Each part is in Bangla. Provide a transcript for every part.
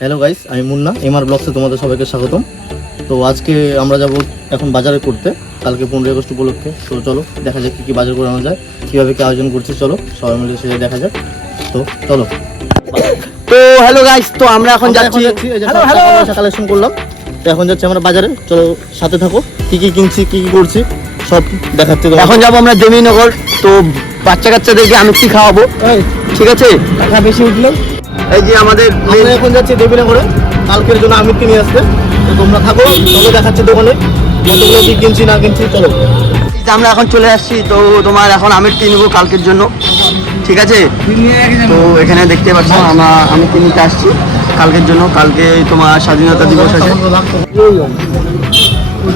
হ্যালো গাইস, আমি মুন্না এমআর ব্লগসে তোমাদের সবাইকে স্বাগতম। তো আজকে আমরা যাব এখন বাজারে করতে, কালকে 15 আগস্ট উপলক্ষে। তো চলো দেখা যাক কী বাজার করানো যায়, কীভাবে কী আয়োজন করছি। চলো সবাই মিলে সেটা দেখা যাক। তো চলো। তো হ্যালো গাইস, তো আমরা এখন যাচ্ছি, কালেকশন করলাম। তো এখন যাচ্ছি আমরা বাজারে, চলো সাথে থাকো। কী কী কিনছি, কী কী করছি সব দেখাচ্ছি। এখন যাবো আমরা দেবীনগর। তো বাচ্চা কাচ্চাদেরকে আমি কি খাওয়াবো, ঠিক আছে? টাকা বেশি উঠলো। এই যে আমাদের আমরা এখন যাচ্ছি দেবীনগরে কালকের জন্য আমিরকে নিয়ে আসতে। তো তোমরা থাকো, চলো দেখাচ্ছি দোকানে কতগুলো কি কিনছি না কিনছি। চলো আমরা এখন চলে আসছি। তো তোমার এখন আমির কিনবো কালকের জন্য, ঠিক আছে? তো এখানে দেখতে পাচ্ছ আমরা আমি কিনতে আসছি কালকের জন্য। কালকে তোমার স্বাধীনতা দিবস আছে।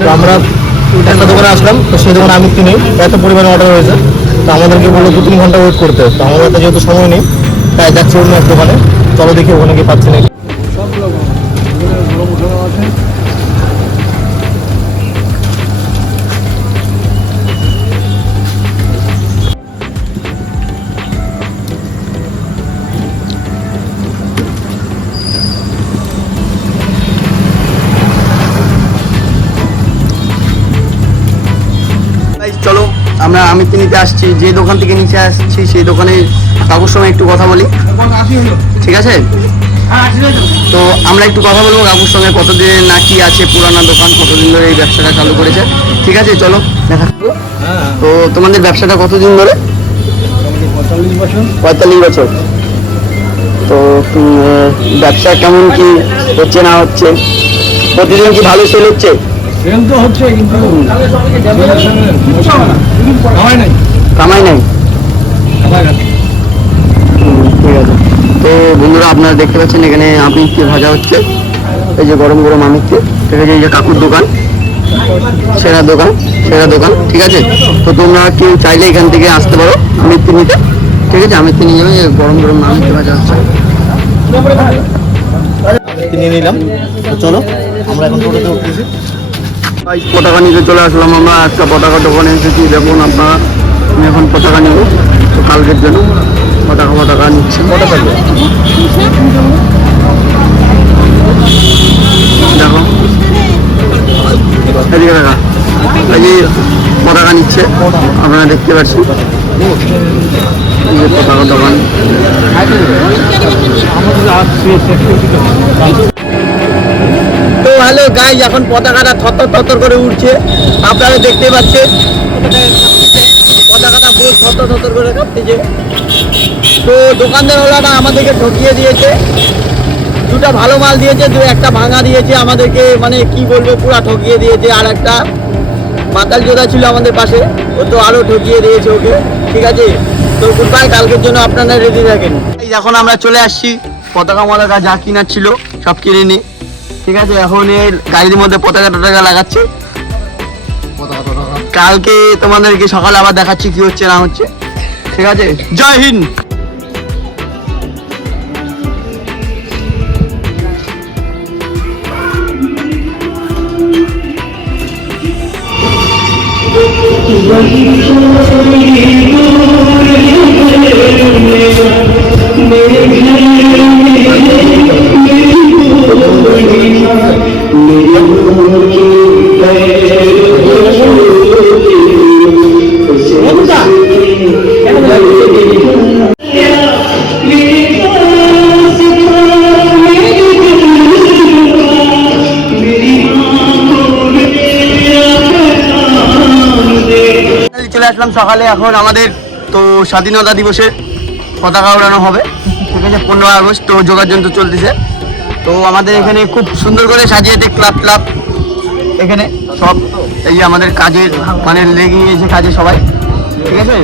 তো আমরা একটা দোকানে আসলাম, তো সেই দোকানে আমির কিনে এত পরিমাণে অর্ডার হয়েছে। তো আমাদেরকে বললো 2-3 ঘন্টা ওয়েট করতে। তো আমাদের হাতে যেহেতু সময় নেই, তাই যাচ্ছি অন্য এক দোকানে। চলো দেখি ওখানে কি পাচ্ছি নাকি। চলো আমরা আমি কিনতে আসছি, যে দোকান থেকে নিচে আসছি সেই দোকানে কাকুর সঙ্গে একটু কথা বলি, ঠিক আছে? তো আমরা একটু কথা বলবো কাকুর সঙ্গে, কতদিন না কি আছে পুরানা দোকান, কতদিন ধরে এই ব্যবসাটা চালু করেছে, ঠিক আছে? চলো দেখা। তো তোমাদের ব্যবসাটা কতদিন ধরে? 45 বছর। তো ব্যবসা কেমন কি হচ্ছে না হচ্ছে? প্রতিদিন কি ভালো সেল হচ্ছে? তো হচ্ছে, কিন্তু কামাই নাই। ঠিক আছে। তো বন্ধুরা আপনারা দেখতে পাচ্ছেন এখানে আমিরকে ভাজা হচ্ছে, এই যে গরম গরম আমিরকে, ঠিক আছে? এই যে কাকুর দোকান, সেরা দোকান, ঠিক আছে? তো তোমরা কেউ চাইলে এখান থেকে আসতে পারো আমিরকে নিতে, ঠিক আছে? আমিরকে নিয়ে যাবে, গরম গরম আমিরকে ভাজা হচ্ছে। নিয়ে নিলাম। তো চলো আমরা এখন টোটোতে উঠতেছি। পতাকা নিতে চলে আসলাম আমরা, একটা পতাকা দোকানে এসেছি। দেখুন আপনারা, আমি এখন পতাকা নেব তো কালকের জন্য। পতাকা নিচ্ছি। দেখো এদিকে দেখা, এই যে পতাকা নিচ্ছে, আপনারা দেখতে পাচ্ছেন। এই যে পতাকা দোকান। তো হ্যালো গাইস, এখন পতাকাটা থর করে উঠছে, আপনারা দেখতে পাচ্ছেন। পতাকাটা পুরো থর করে কাঁপতেছে। তো দোকানদার ওলাটা আমাদেরকে ঠকিয়ে দিয়েছে, দুটা ভালো মাল দিয়েছে, একটা ভাঙা দিয়েছে আমাদেরকে, মানে কি বলবো, পুরা ঠকিয়ে দিয়েছে। আর একটা মাতাল জোড়া ছিল আমাদের পাশে, ও তো আরো ঠকিয়ে দিয়েছে ওকে, ঠিক আছে? তো গুড বাই, কালকের জন্য আপনারা রেডি থাকেন। এখন আমরা চলে আসছি, পতাকা যা কিনার ছিল সব কিনে নিই, ঠিক আছে? এখন এর গাড়ির মধ্যে পতাকা লাগাচ্ছে। কালকে তোমাদেরকে সকালে আবার দেখাচ্ছি কি হচ্ছে না হচ্ছে, ঠিক আছে? জয় হিন্দ। চলে আসলাম সকালে। এখন আমাদের তো স্বাধীনতা দিবসে পতাকা উড়ানো হবে, ঠিক আছে? 15 আগস্ট। তো যোগাযন্ত্র চলতেছে। তো আমাদের এখানে খুব সুন্দর করে সাজিয়েছে ক্লাব এখানে সব। এই যে আমাদের কাজের মানে লেগে গিয়েছে কাজে সবাই, ঠিক আছে?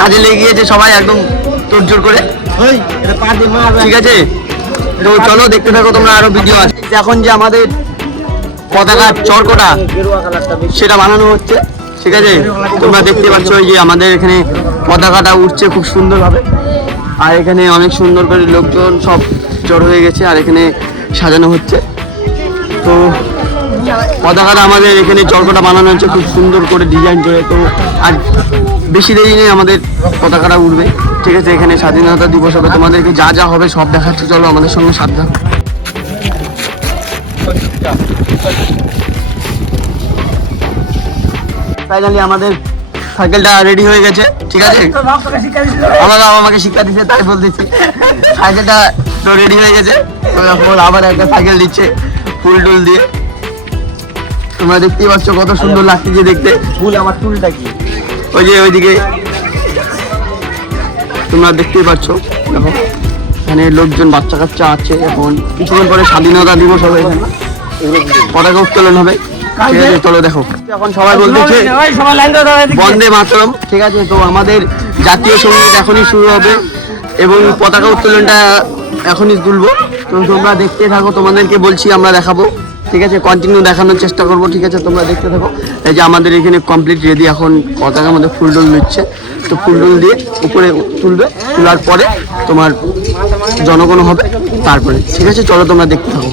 কাজে লেগে গিয়েছে সবাই একদম তোড়জোড় করে, ঠিক আছে? তো চলো দেখতে থাকো তোমরা, আরো ভিডিও আছে। এখন যে আমাদের পতাকার চরকটা সেটা বানানো হচ্ছে, ঠিক আছে? তোমরা দেখতে পাচ্ছ এই যে আমাদের এখানে পতাকাটা উঠছে খুব সুন্দরভাবে। আর এখানে অনেক সুন্দর করে লোকজন সব জড়ো হয়ে গেছে, আর এখানে সাজানো হচ্ছে। তো পতাকাটা আমাদের এখানে চরকটা বানানো হচ্ছে খুব সুন্দর করে ডিজাইন করে। তো আর বেশি দেরি নেই, আমাদের পতাকাটা উঠবে। ঠিক আছে, এখানে স্বাধীনতা দিবস হবে, তোমাদেরকে যা যা হবে সব দেখাচ্ছি, চলো আমাদের সঙ্গে সাথে থাকো। ফাইনালি আমাদের সাইকেলটা রেডি হয়ে গেছে, ঠিক আছে। আমার বাবা আমাকে শিক্ষা দিচ্ছে তাই বলতেছি, সাইকেলটা তো রেডি হয়ে গেছে। তো এখন আবার একটা সাইকেল দিচ্ছে ফুল টুল দিয়ে। তোমরা দেখতেই পাচ্ছ কত সুন্দর লাগছে দেখতে। ফুল আমার টুলটা কি ওই যে ওইদিকে তোমরা দেখতেই পাচ্ছ। দেখো এখানে লোকজন বাচ্চা কাচ্চা আছে। এখন কিছুক্ষণ পরে স্বাধীনতা দিবস হবে, এখানে পতাকা উত্তোলন হবে, ঠিক আছে। চলো দেখো, এখন সবাই বলতেছে বন্দে মাতরম, ঠিক আছে। তো আমাদের জাতীয় সঙ্গীত এখনই শুরু হবে এবং পতাকা উত্তোলনটা এখনই তুলবো। তো তোমরা দেখতে থাকো, তোমাদেরকে বলছি আমরা দেখাবো, ঠিক আছে। কন্টিনিউ দেখানোর চেষ্টা করবো, ঠিক আছে। তোমরা দেখতে থাকো। এই যে আমাদের এখানে কমপ্লিট রেডি, এখন পতাকার মধ্যে ফুল টুল দিচ্ছে। তো ফুল টুল দিয়ে উপরে তুলবে, তোলার পরে তোমার জনগণ হবে তারপরে, ঠিক আছে। চলো তোমরা দেখতে থাকো।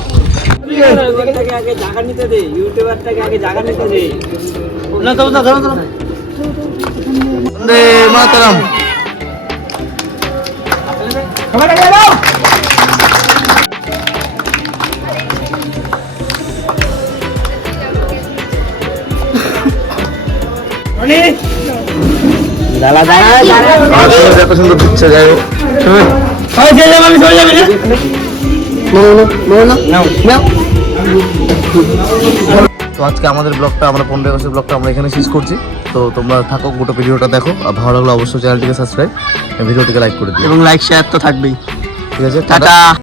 বন্দে মাতরম। এত সুন্দর পিকচার, যাই হোক। তো আজকে আমাদের ব্লগটা, আমরা 15 আগস্টের ব্লগটা আমরা এখানে শেষ করছি। তো তোমরা থাকো, গোটা ভিডিওটা দেখো, আর ভালো লাগলে অবশ্যই চ্যানেলটিকে সাবস্ক্রাইব, ভিডিওটিকে লাইক করে দিও এবং লাইক শেয়ার তো থাকবেই, ঠিক আছে। টাটা।